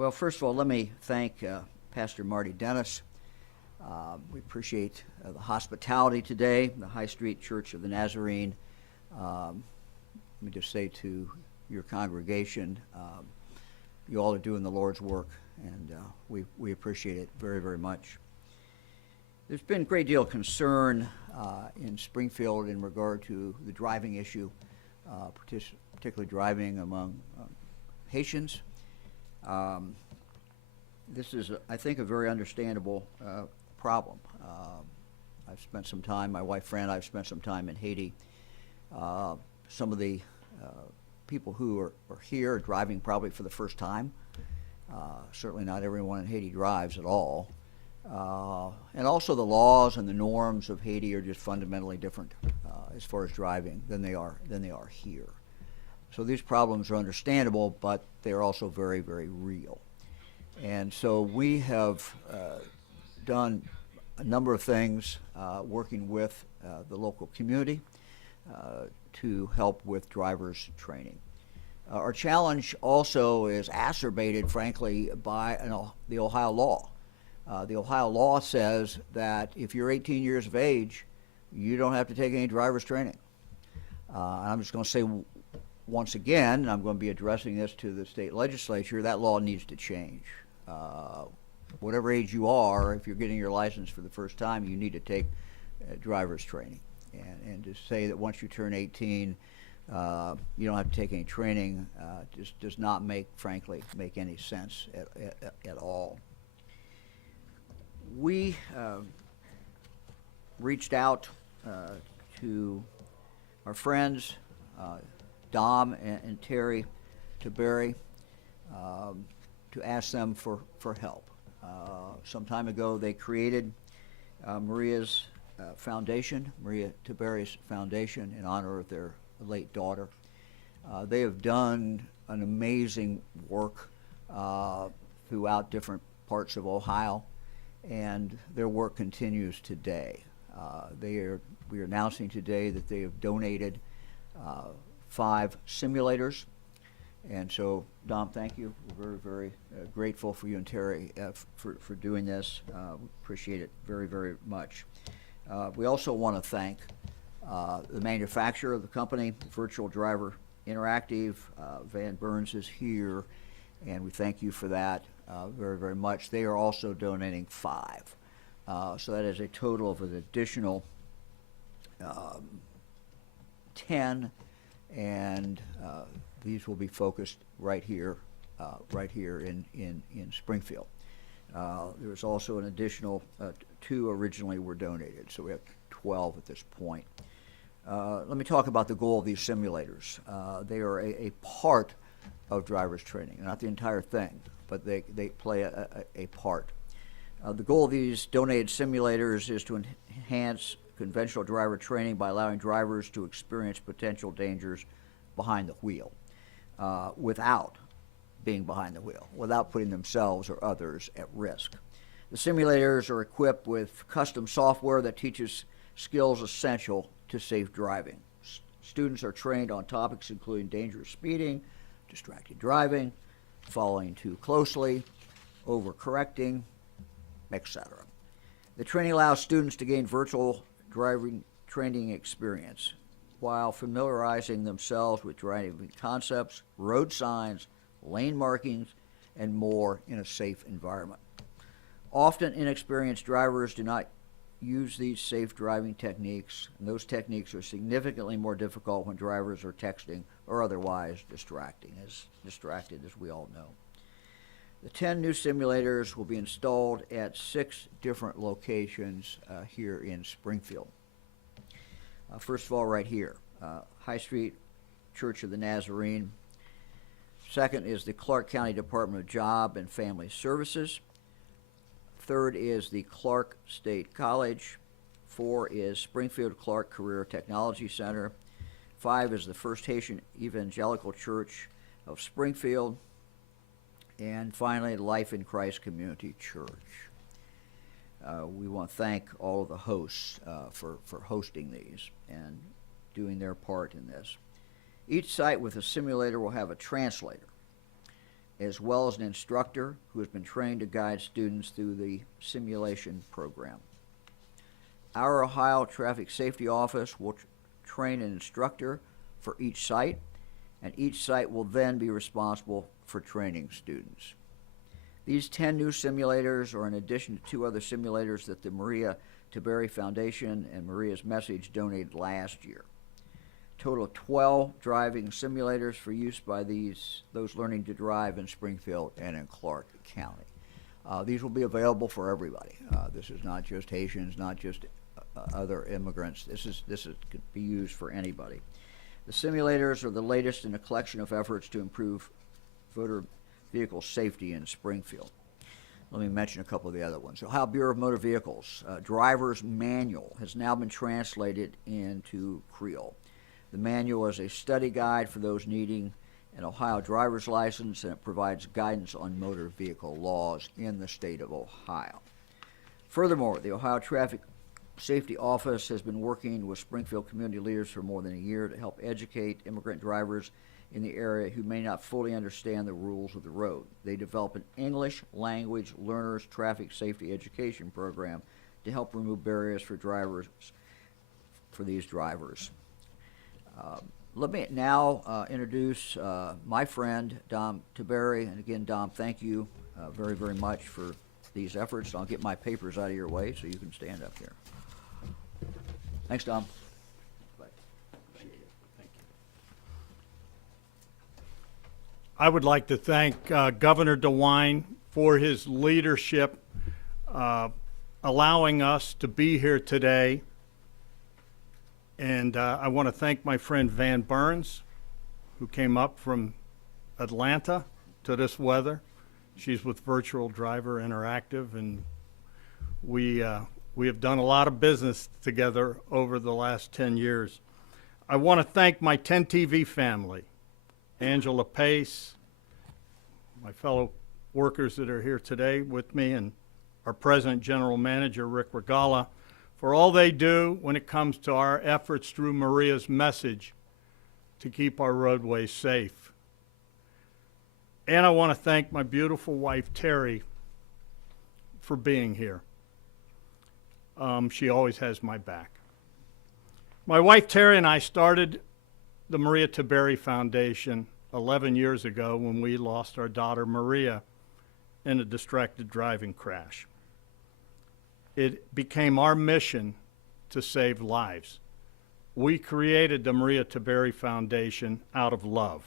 Well, first of all, let me thank Pastor Marty Dennis. We appreciate the hospitality today, the High Street Church of the Nazarene. Let me just say to your congregation, you all are doing the Lord's work, and we appreciate it very, very much. There's been a great deal of concern in Springfield in regard to the driving issue, particularly driving among Haitians. This is, I think, a very understandable problem. I've spent some time, my wife Fran and I have spent some time in Haiti. Some of the people who are here are driving probably for the first time. Certainly not everyone in Haiti drives at all. And also the laws and the norms of Haiti are just fundamentally different as far as driving than they are here. So these problems are understandable, but they're also very, very real. And so we have done a number of things working with the local community to help with drivers training. Our challenge also is exacerbated, frankly, by the Ohio law. The Ohio law says that if you're 18 years of age, you don't have to take any driver's training. I'm just going to say once again, I'm going to be addressing this to the state legislature, that law needs to change. Whatever age you are, if you're getting your license for the first time, you need to take driver's training. And to say that once you turn 18, you don't have to take any training just does not frankly, make any sense at all. We reached out to our friends, Dom and Terry Tiberi, to ask them for help. Some time ago, they created Maria's foundation, Maria Tiberi's foundation, in honor of their late daughter. They have done an amazing work throughout different parts of Ohio, and their work continues today. We are announcing today that they have donated 5 simulators. And so, Dom, thank you. We're very, very grateful for you and Terry for doing this. We appreciate it very, very much. We also want to thank the manufacturer of the company, Virtual Driver Interactive. Van Burns is here, and we thank you for that very, very much. They are also donating 5. So that is a total of an additional 10, and these will be focused right here in Springfield. There's also an additional 2 originally were donated, so we have 12 at this point. Let me talk about the goal of these simulators. They are a part of driver's training, not the entire thing, but they play a part. The goal of these donated simulators is to enhance conventional driver training by allowing drivers to experience potential dangers behind the wheel without being behind the wheel, without putting themselves or others at risk. The simulators are equipped with custom software that teaches skills essential to safe driving. Students are trained on topics including dangerous speeding, distracted driving, following too closely, overcorrecting, etc. The training allows students to gain virtual driving training experience while familiarizing themselves with driving concepts, road signs, lane markings, and more in a safe environment. Often inexperienced drivers do not use these safe driving techniques, and those techniques are significantly more difficult when drivers are texting or otherwise distracted, as we all know. The 10 new simulators will be installed at 6 different locations here in Springfield. First of all, right here, High Street Church of the Nazarene. Second is the Clark County Department of Job and Family Services. Third is the Clark State College. 4 is Springfield Clark Career Technology Center. 5 is the First Haitian Evangelical Church of Springfield. And finally, Life in Christ Community Church. We want to thank all of the hosts for hosting these and doing their part in this. Each site with a simulator will have a translator, as well as an instructor who has been trained to guide students through the simulation program. Our Ohio Traffic Safety Office will train an instructor for each site, and each site will then be responsible for training students. These 10 new simulators are in addition to 2 other simulators that the Maria Tiberi Foundation and Maria's Message donated last year. Total of 12 driving simulators for use by those learning to drive in Springfield and in Clark County. These will be available for everybody. This is not just Haitians, not just other immigrants. This could be used for anybody. The simulators are the latest in a collection of efforts to improve motor vehicle safety in Springfield. Let me mention a couple of the other ones. Ohio Bureau of Motor Vehicles Driver's Manual has now been translated into Creole. The manual is a study guide for those needing an Ohio driver's license, and it provides guidance on motor vehicle laws in the state of Ohio. Furthermore, the Ohio Traffic Safety Office has been working with Springfield community leaders for more than a year to help educate immigrant drivers in the area who may not fully understand the rules of the road. They develop an English language learners traffic safety education program to help remove barriers for these drivers. Let me now introduce my friend, Dom Tiberi. And again, Dom, thank you very, very much for these efforts. I'll get my papers out of your way so you can stand up here. Thanks, Dom. Thank you. I would like to thank Governor DeWine for his leadership, allowing us to be here today. And I want to thank my friend Van Burns, who came up from Atlanta to this weather. She's with Virtual Driver Interactive, and we have done a lot of business together over the last 10 years. I want to thank my 10 TV family, Angela Pace, my fellow workers that are here today with me, and our President General Manager, Rick Regala, for all they do when it comes to our efforts through Maria's Message to keep our roadways safe. And I want to thank my beautiful wife, Terry, for being here. She always has my back. My wife, Terry, and I started the Maria Tiberi Foundation 11 years ago when we lost our daughter, Maria, in a distracted driving crash. It became our mission to save lives. We created the Maria Tiberi Foundation out of love.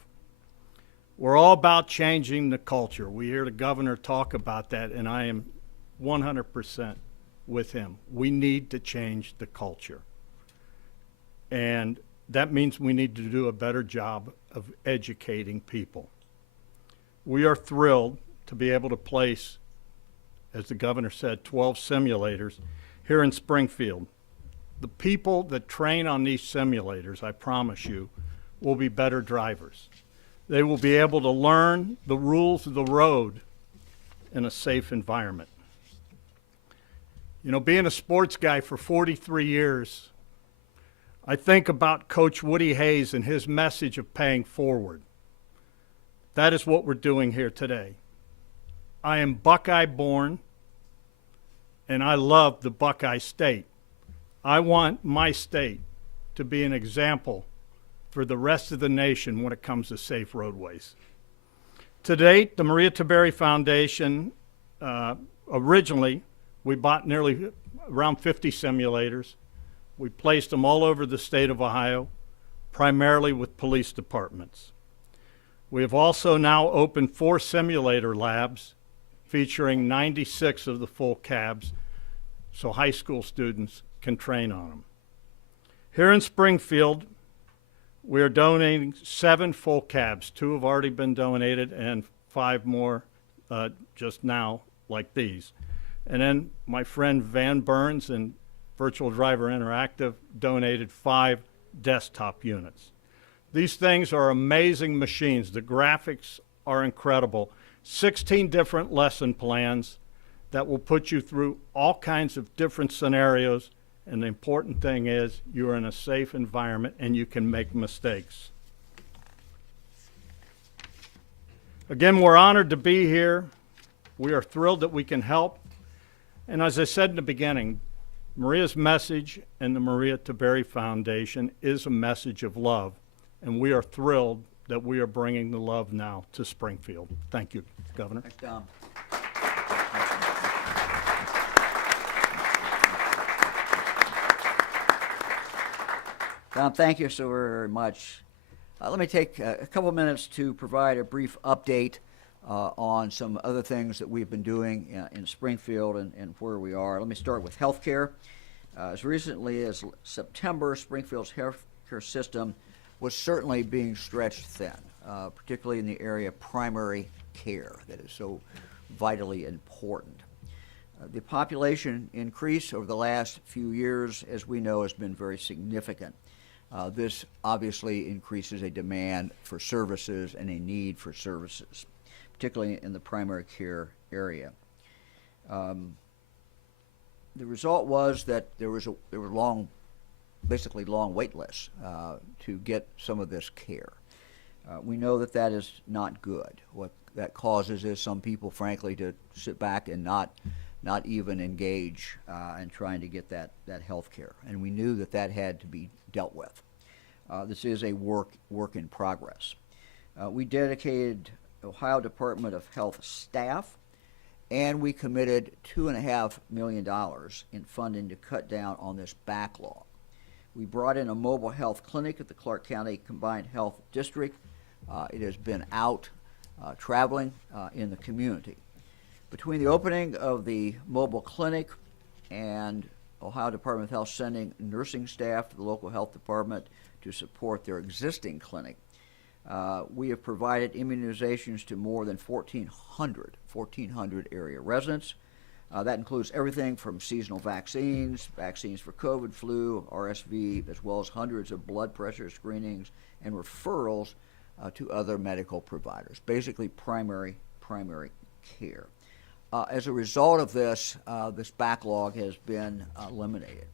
We're all about changing the culture. We hear the governor talk about that, and I am 100% with him. We need to change the culture. And that means we need to do a better job of educating people. We are thrilled to be able to place, as the governor said, 12 simulators here in Springfield. The people that train on these simulators, I promise you, will be better drivers. They will be able to learn the rules of the road in a safe environment. You know, being a sports guy for 43 years, I think about Coach Woody Hayes and his message of paying forward. That is what we're doing here today. I am Buckeye born, and I love the Buckeye State. I want my state to be an example for the rest of the nation when it comes to safe roadways. To date, the Maria Tiberi Foundation, originally, we bought nearly around 50 simulators. We placed them all over the state of Ohio, primarily with police departments. We have also now opened 4 simulator labs featuring 96 of the full cabs, so high school students can train on them. Here in Springfield, we are donating 7 full cabs. 2 have already been donated and 5 more just now, like these. And then my friend Van Burns and Virtual Driver Interactive donated 5 desktop units. These things are amazing machines. The graphics are incredible. 16 different lesson plans that will put you through all kinds of different scenarios. And the important thing is you're in a safe environment and you can make mistakes. Again, we're honored to be here. We are thrilled that we can help. And as I said in the beginning, Maria's message and the Maria Tiberi Foundation is a message of love. And we are thrilled that we are bringing the love now to Springfield. Thank you, Governor. Thanks, Dom. Dom, thank you so very much. Let me take a couple minutes to provide a brief update on some other things that we've been doing in Springfield and where we are. Let me start with healthcare. As recently as September, Springfield's healthcare system was certainly being stretched thin, particularly in the area of primary care that is so vitally important. The population increase over the last few years, as we know, has been very significant. This obviously increases a demand for services and a need for services, particularly in the primary care area. The result was that there were basically long wait lists to get some of this care. We know that that is not good. What that causes is some people, frankly, to sit back and not even engage in trying to get that health care. And we knew that that had to be dealt with. This is a work in progress. We dedicated Ohio Department of Health staff, and we committed $2.5 million in funding to cut down on this backlog. We brought in a mobile health clinic at the Clark County Combined Health District. It has been out traveling in the community. Between the opening of the mobile clinic and Ohio Department of Health sending nursing staff to the local health department to support their existing clinic, we have provided immunizations to more than 1,400 area residents. That includes everything from seasonal vaccines for COVID, flu, RSV, as well as hundreds of blood pressure screenings and referrals to other medical providers, basically primary care. As a result of this, this backlog has been eliminated.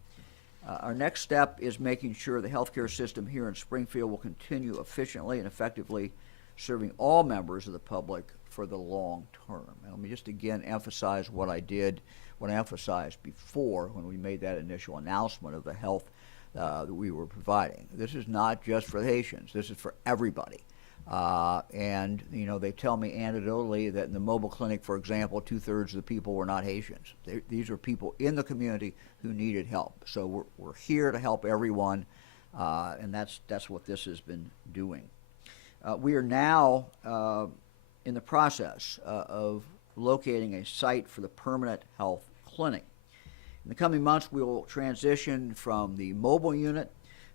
Our next step is making sure the healthcare system here in Springfield will continue efficiently and effectively serving all members of the public for the long term. And let me just again emphasize what I emphasized before when we made that initial announcement of the health that we were providing. This is not just for the Haitians. This is for everybody. And, you know, they tell me anecdotally that in the mobile clinic, for example, 2/3 of the people were not Haitians. These are people in the community who needed help. So we're here to help everyone, and that's what this has been doing. We are now in the process of locating a site for the permanent health clinic. In the coming months, we will transition from the mobile unit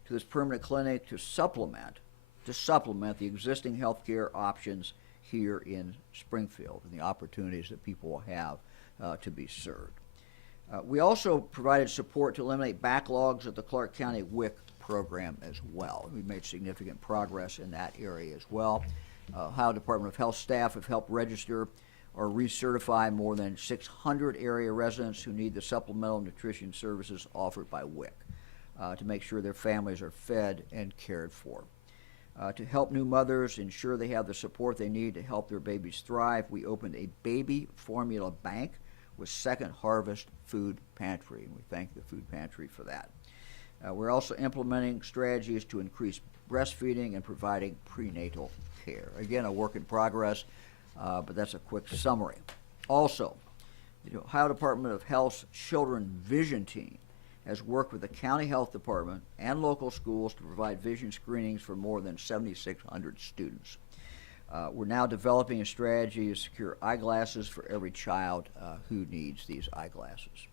to this permanent clinic to supplement the existing healthcare options here in Springfield and the opportunities that people will have to be served. We also provided support to eliminate backlogs at the Clark County WIC program as well. We've made significant progress in that area as well. Ohio Department of Health staff have helped register or recertify more than 600 area residents who need the supplemental nutrition services offered by WIC to make sure their families are fed and cared for. To help new mothers ensure they have the support they need to help their babies thrive, we opened a baby formula bank with Second Harvest Food Pantry, and we thank the food pantry for that. We're also implementing strategies to increase breastfeeding and providing prenatal care. Again, a work in progress, but that's a quick summary. Also, the Ohio Department of Health's Children Vision Team has worked with the county health department and local schools to provide vision screenings for more than 7,600 students. We're now developing a strategy to secure eyeglasses for every child who needs these eyeglasses.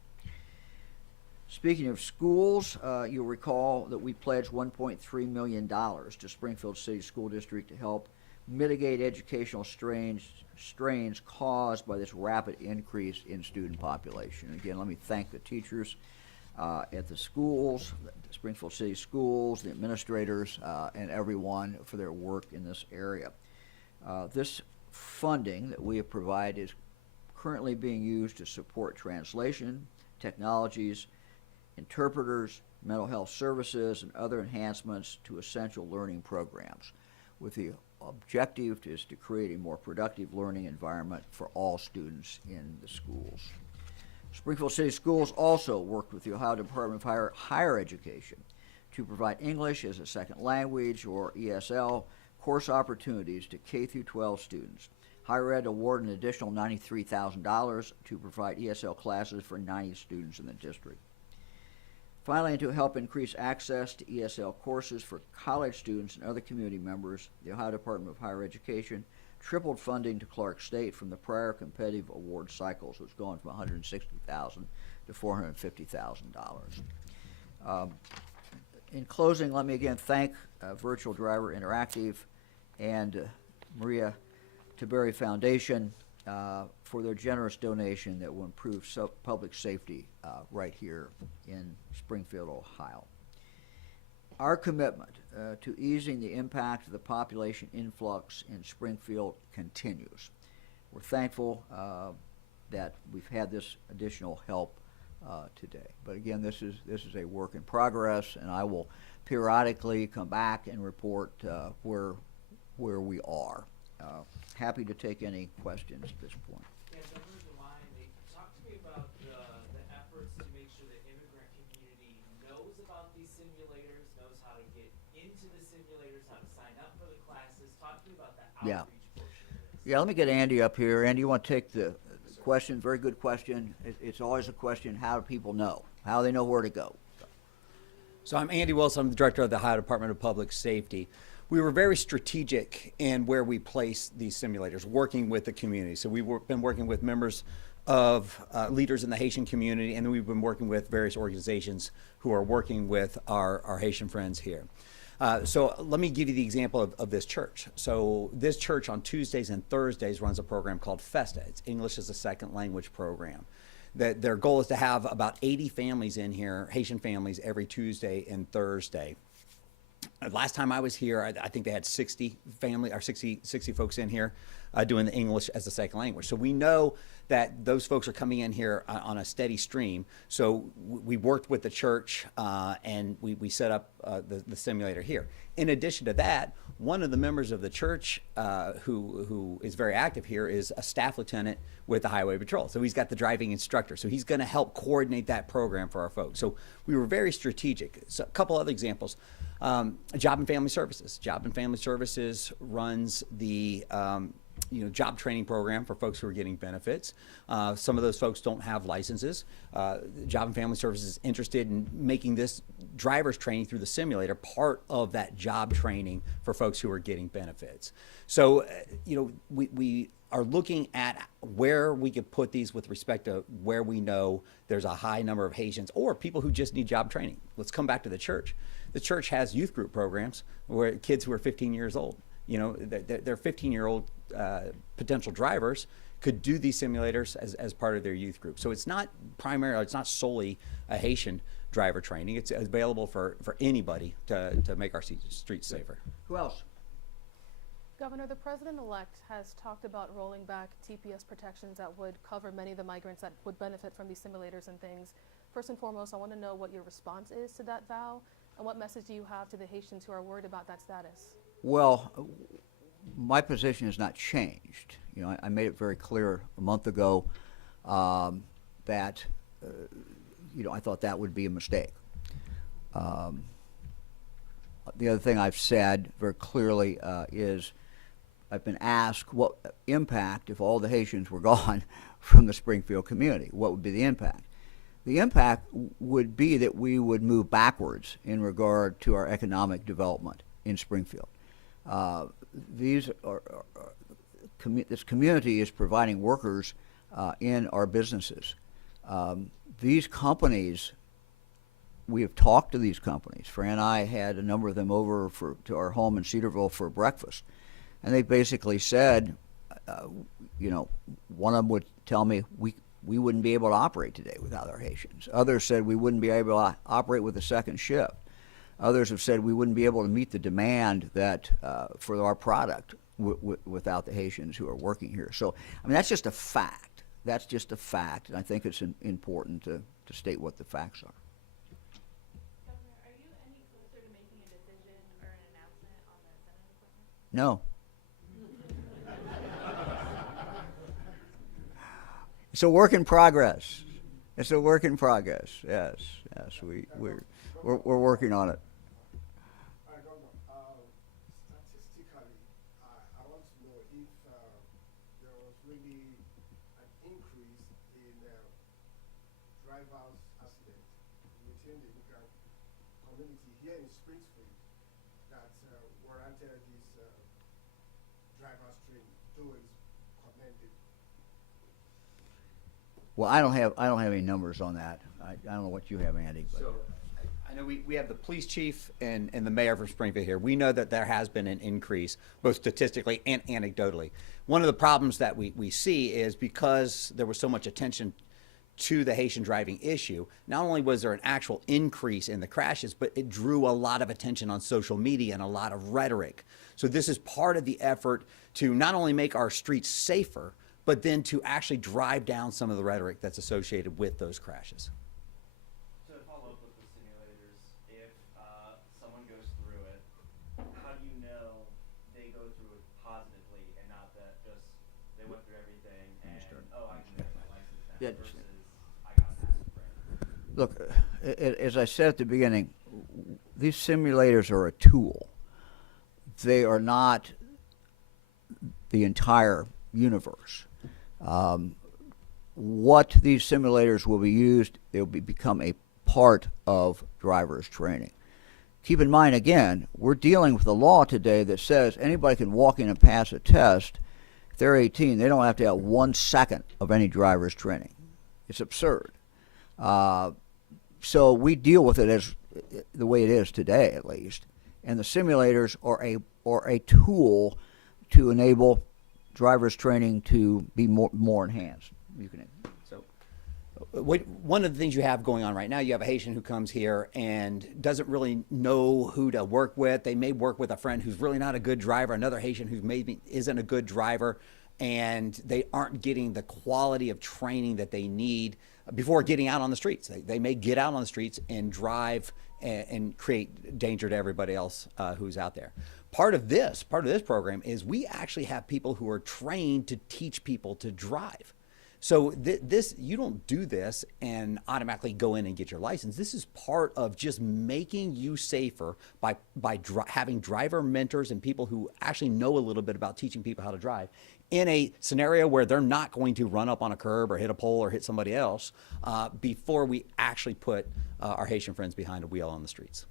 Speaking of schools, you'll recall that we pledged $1.3 million to Springfield City School District to help mitigate educational strains caused by this rapid increase in student population. Again, let me thank the teachers at the schools, the Springfield City Schools, the administrators, and everyone for their work in this area. This funding that we have provided is currently being used to support translation, technologies, interpreters, mental health services, and other enhancements to essential learning programs. With the objective is to create a more productive learning environment for all students in the schools. Springfield City Schools also worked with the Ohio Department of Higher Education to provide English as a second language, or ESL, course opportunities to K through 12 students. Higher Ed awarded an additional $93,000 to provide ESL classes for 90 students in the district. Finally, and to help increase access to ESL courses for college students and other community members, the Ohio Department of Higher Education tripled funding to Clark State from the prior competitive award cycles, which was going from $160,000 to $450,000. In closing, let me again thank Virtual Driver Interactive and Maria Tiberi Foundation for their generous donation that will improve public safety right here in Springfield, Ohio. Our commitment to easing the impact of the population influx in Springfield continues. We're thankful that we've had this additional help today. But again, this is a work in progress, and I will periodically come back and report where we are. Happy to take any questions at this point. Yeah, Governor DeWine, talk to me about the efforts to make sure the immigrant community knows about these simulators, knows how to get into the simulators, how to sign up for the classes. Talk to me about the Yeah. outreach portion of this. Yeah, let me get Andy up here. Andy, you want to take the question? Very good question. It's always a question, how do people know? How do they know where to go? So I'm Andy Wilson. I'm the director of the Ohio Department of Public Safety. We were very strategic in where we place these simulators, working with the community. So we've been working with members of leaders in the Haitian community, and then we've been working with various organizations who are working with our Haitian friends here. So let me give you the example of this church. So this church on Tuesdays and Thursdays runs a program called FESTA. It's English as a Second Language program. Their goal is to have about 80 families in here, Haitian families, every Tuesday and Thursday. Last time I was here, I think they had 60 folks in here doing the English as a second language. So we know that those folks are coming in here on a steady stream. So we worked with the church and we set up the simulator here. In addition to that, one of the members of the church who is very active here is a staff lieutenant with the Highway Patrol. So he's got the driving instructor. So he's going to help coordinate that program for our folks. So we were very strategic. So a couple other examples. Job and Family Services. Job and Family Services runs the job training program for folks who are getting benefits. Some of those folks don't have licenses. Job and Family Services is interested in making this driver's training through the simulator part of that job training for folks who are getting benefits. So, we are looking at where we could put these with respect to where we know there's a high number of Haitians or people who just need job training. Let's come back to the church. The church has youth group programs where kids who are 15 years old, they're 15-year-old potential drivers could do these simulators as part of their youth group. So it's not solely a Haitian driver training. It's available for anybody to make our streets safer. Who else? Governor, the president-elect has talked about rolling back TPS protections that would cover many of the migrants that would benefit from these simulators and things. First and foremost, I want to know what your response is to that vow, and what message do you have to the Haitians who are worried about that status? Well, my position has not changed. I made it very clear a month ago that I thought that would be a mistake. The other thing I've said very clearly is I've been asked what impact, if all the Haitians were gone from the Springfield community, what would be the impact? The impact would be that we would move backwards in regard to our economic development in Springfield. This community is providing workers in our businesses. These companies, we have talked to these companies. Fran and I had a number of them over to our home in Cedarville for breakfast. And they basically said, one of them would tell me, we wouldn't be able to operate today without our Haitians. Others said we wouldn't be able to operate with a second shift. Others have said we wouldn't be able to meet the demand that for our product without the Haitians who are working here. So, that's just a fact. That's just a fact, and I think it's important to state what the facts are. Governor, are you any closer to making a decision or an announcement on the Senate appointment? No. It's a work in progress. It's a work in progress. Yes, yes, we're working on it. I don't know. Statistically, I want to know if there was really an increase in drivers' accident within the migrant community here in Springfield that warranted this drivers' training, though it's commended. Well, I don't have any numbers on that. I don't know what you have, Andy. But. So I know we have the police chief and the mayor from Springfield here. We know that there has been an increase, both statistically and anecdotally. One of the problems that we see is because there was so much attention to the Haitian driving issue, not only was there an actual increase in the crashes, but it drew a lot of attention on social media and a lot of rhetoric. So this is part of the effort to not only make our streets safer, but then to actually drive down some of the rhetoric that's associated with those crashes. To follow up with the simulators, if someone goes through it, how do you know they go through it positively and not that just they went through everything and, oh, I can get my license now, Yeah, versus I got passed for it? Look, as I said at the beginning, these simulators are a tool. They are not the entire universe. What these simulators will be used, they'll become a part of driver's training. Keep in mind, again, we're dealing with a law today that says anybody can walk in and pass a test. If they're 18, they don't have to have 1 second of any driver's training. It's absurd. So we deal with it as the way it is today, at least. And the simulators are a tool to enable driver's training to be more enhanced. You can. So one of the things you have going on right now, you have a Haitian who comes here and doesn't really know who to work with. They may work with a friend who's really not a good driver, another Haitian who maybe isn't a good driver, and they aren't getting the quality of training that they need before getting out on the streets. They may get out on the streets and drive and create danger to everybody else who's out there. Part of this program is we actually have people who are trained to teach people to drive. So this, you don't do this and automatically go in and get your license. This is part of just making you safer by having driver mentors and people who actually know a little bit about teaching people how to drive in a scenario where they're not going to run up on a curb or hit a pole or hit somebody else before we actually put our Haitian friends behind a wheel on the streets.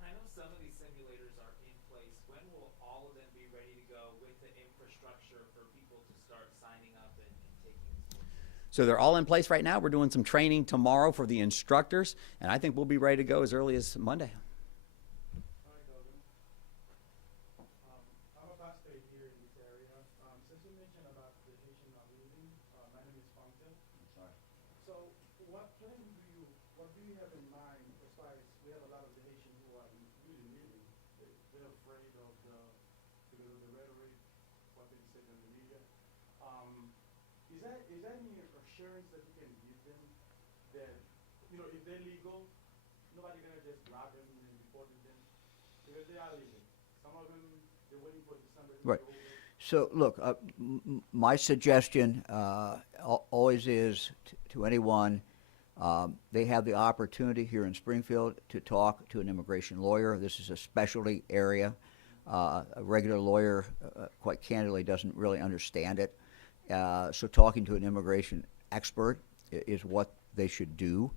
I know some of these simulators are in place. When will all of them be ready to go with the infrastructure for people to start signing up and taking these courses? So they're all in place right now. We're doing some training tomorrow for the instructors, and I think we'll be ready to go as early as Monday. Hi, Governor. I'm a pastor here in this area. Since you mentioned about the Haitian not leaving, my name is Fontaine. Sorry. So what do you have in mind as far as we have a lot of the Haitians who are really leaving? They're afraid of because of the rhetoric, what they say in the media. Is there any assurance that you can give them that, if they're legal, nobody's gonna just grab them and deport them? Because they are legal. Some of them, they're waiting for December to Right. go over. So look, my suggestion always is to anyone, they have the opportunity here in Springfield to talk to an immigration lawyer. This is a specialty area. A regular lawyer, quite candidly, doesn't really understand it. So talking to an immigration expert is what they should do.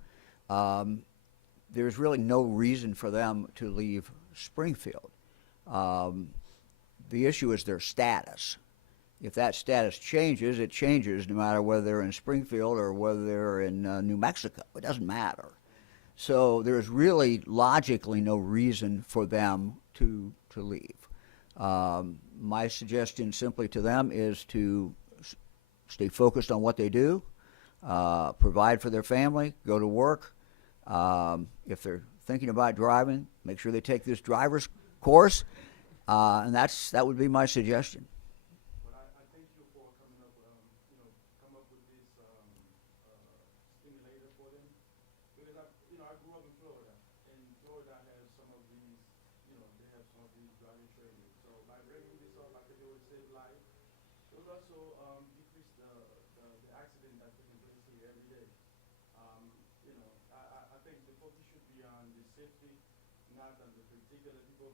There's really no reason for them to leave Springfield. The issue is their status. If that status changes, it changes no matter whether they're in Springfield or whether they're in New Mexico. It doesn't matter. So there's really logically no reason for them to leave. My suggestion simply to them is to stay focused on what they do, provide for their family, go to work. If they're thinking about driving, make sure they take this driver's course, and that would be my suggestion. But I thank you for coming up, come up with this stimulator for them. Because I grew up in Florida, and Florida has some of these, they have some of these driving training. So by bringing this up, I think it would save life. It would also decrease the accident that's taking place safety, not on the particular people,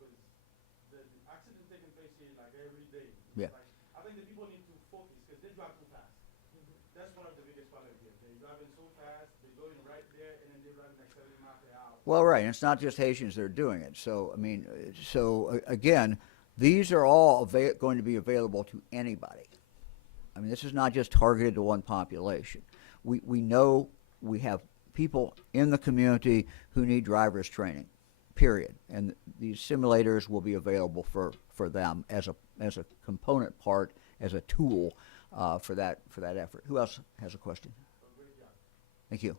because the accident taking place here like every day. Yeah. Like, I think the people need to focus, because they drive too fast. That's one of the biggest problems here. They're driving so fast, they're going right there, and then they're driving like 70 miles per hour. Well, right, and it's not just Haitians that are doing it. So, I mean, again, these are all going to be available to anybody. I mean, this is not just targeted to one population. We know we have people in the community who need driver's training, period. And these simulators will be available for them as a component part, as a tool for that effort. Who else has a question? Thank you.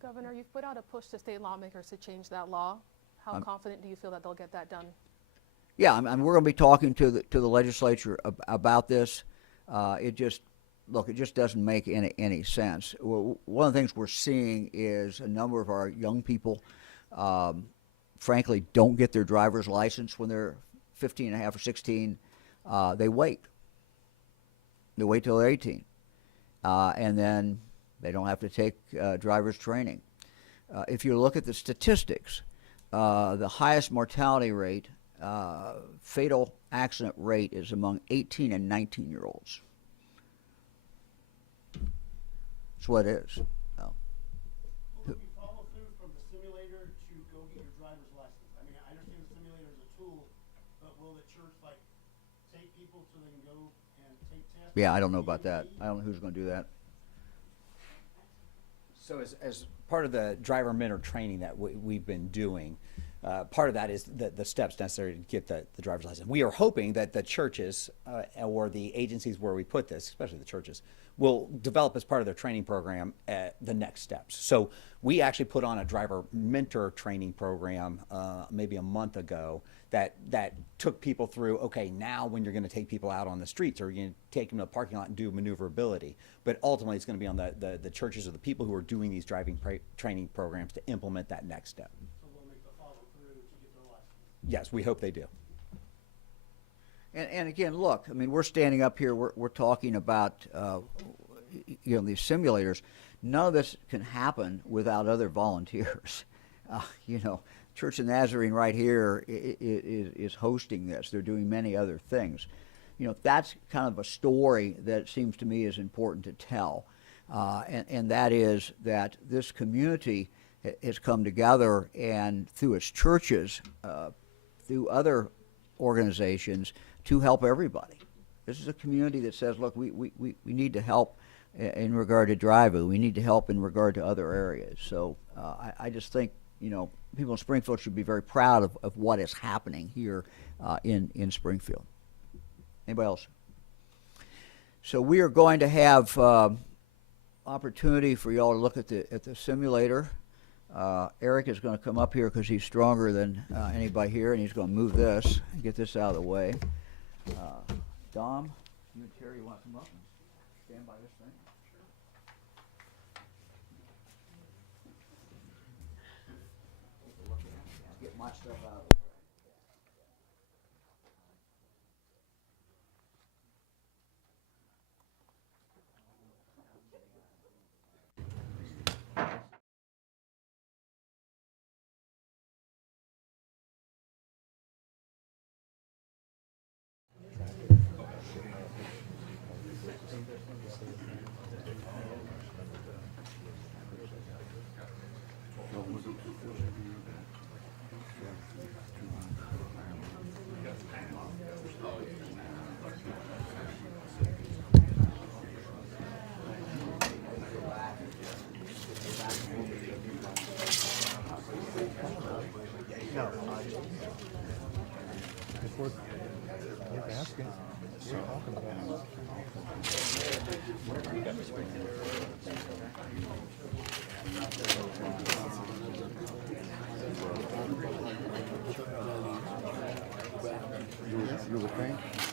Governor, you've put out a push to state lawmakers to change that law. How confident do you feel that they'll get that done? Yeah, we're going to be talking to the legislature about this. It just doesn't make any sense. One of the things we're seeing is a number of our young people, frankly, don't get their driver's license when they're 15 and a half or 16. They wait. They wait till they're 18, and then they don't have to take driver's training. If you look at the statistics, the highest mortality rate, fatal accident rate is among 18 and 19-year-olds. That's what it is. Will you follow through from the simulator to go get your driver's license? I mean, I understand the simulator is a tool, but will the church take people so they can go and take tests? Yeah, I don't know about that. I don't know who's going to do that. So as part of the driver mentor training that we've been doing, part of that is the steps necessary to get the driver's license. We are hoping that the churches or the agencies where we put this, especially the churches, will develop as part of their training program the next steps. So we actually put on a driver mentor training program maybe a month ago that took people through, okay, now when you're going to take people out on the streets, or you're going to take them to the parking lot and do maneuverability. But ultimately, it's going to be on the churches or the people who are doing these driving training programs to implement that next step. So they'll make the follow through to get their license. Yes, we hope they do. And again, look, I mean, we're standing up here, we're talking about, these simulators. None of this can happen without other volunteers. Church of Nazarene right here is hosting this. They're doing many other things. That's kind of a story that seems to me is important to tell. And that is that this community has come together, and through its churches, through other organizations, to help everybody. This is a community that says, look, we need to help in regard to driving. We need to help in regard to other areas. So I just think, people in Springfield should be very proud of what is happening here in Springfield. Anybody else? So we are going to have opportunity for y'all to look at the simulator. Eric is going to come up here because he's stronger than anybody here, and he's going to move this and get this out of the way. Dom, you and Terry, you want to come up and stand by this thing? Get my stuff out of the way. You would think?